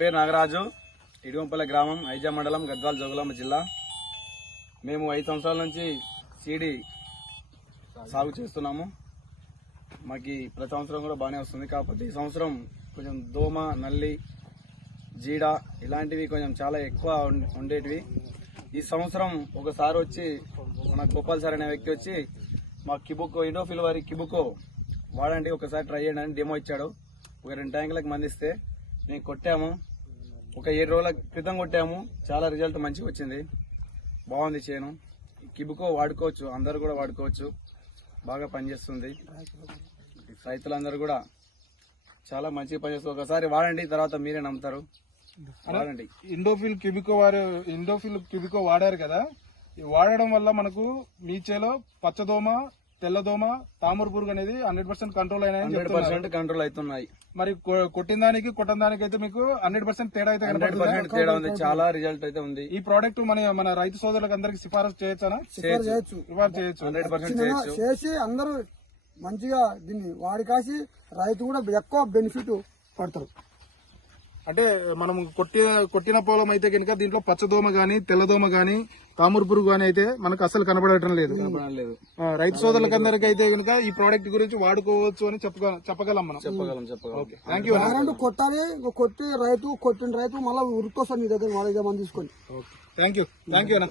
పేరు నాగరాజు, ఇడివంపల్లి గ్రామం, ఐజా మండలం, గద్వాల జోగులాంబ జిల్లా. మేము 5 సంవత్సరాల నుంచి సీడీ సాగు చేస్తున్నాము. మాకు ప్రతి సంవత్సరం కూడా బాగానే వస్తుంది. కాకపోతే ఈ సంవత్సరం కొంచెం దోమ, నల్లి, జీడ ఇలాంటివి కొంచెం చాలా ఎక్కువ ఉండేటివి. ఈ సంవత్సరం ఒకసారి వచ్చి మన గోపాల్ సార్ అనే వ్యక్తి వచ్చి మా కిబుకో ఇండోఫిల్ వారి కిబుకో వాడండి, ఒకసారి ట్రై చేయండి అని డెమో ఇచ్చాడు. ఒక 2 ట్యాంకులకు మందిస్తే మేము కొట్టాము. ఒక 7 రోజుల క్రితం కొట్టాము. చాలా రిజల్ట్ మంచిగా వచ్చింది. బాగుంది చేను. కిబుకో వాడుకోవచ్చు, అందరూ కూడా వాడుకోవచ్చు. బాగా పనిచేస్తుంది. రైతులందరూ కూడా చాలా మంచిగా పనిచేస్తుంది. ఒకసారి వాడండి, తర్వాత మీరే నమ్ముతారు. వాడండి. ఇండోఫిల్ క్యూబికో వాడారు కదా, వాడడం వల్ల మనకు మీ చేలో పచ్చదోమ, తెల్లదోమ, తామర పురుగు అనేది 100% కంట్రోల్ అయినాయని 100% కంట్రోల్ అవుతున్నాయి. మరి కొట్టిన దానికి కొట్టని దానికి అయితే మీకు 100% తేడా అయితే 100% తేడా ఉంది. చాలా రిజల్ట్ అయితే ఉంది. ఈ ప్రోడక్ట్ మన రైతు సోదరులకు అందరికి సిఫారసు చేయొచ్చా? చేయొచ్చు. 100% చేయొచ్చు. చేసి అందరూ మంచిగా దీన్ని వాడి కాసి రైతు కూడా ఎక్కువ బెనిఫిట్ పడతారు. అంటే మనం కొట్టిన పొలం అయితే కనుక దీంట్లో పచ్చదోమ గాని, తెల్లదోమ గాని, తామర పురుగు గాని అయితే మనకు అసలు కనబడటం లేదు. రైతు సోదరులకు అందరికి అయితే కనుక ఈ ప్రోడక్ట్ గురించి వాడుకోవచ్చు అని చెప్పగలం మనం. చెప్పగలం. Thank you. కొట్టాలి, కొట్టిన రైతు మళ్ళీ ఉరుకొస్తాను మీ దగ్గర వాళ్ళ తీసుకొని. థ్యాంక్ యూ అన్న.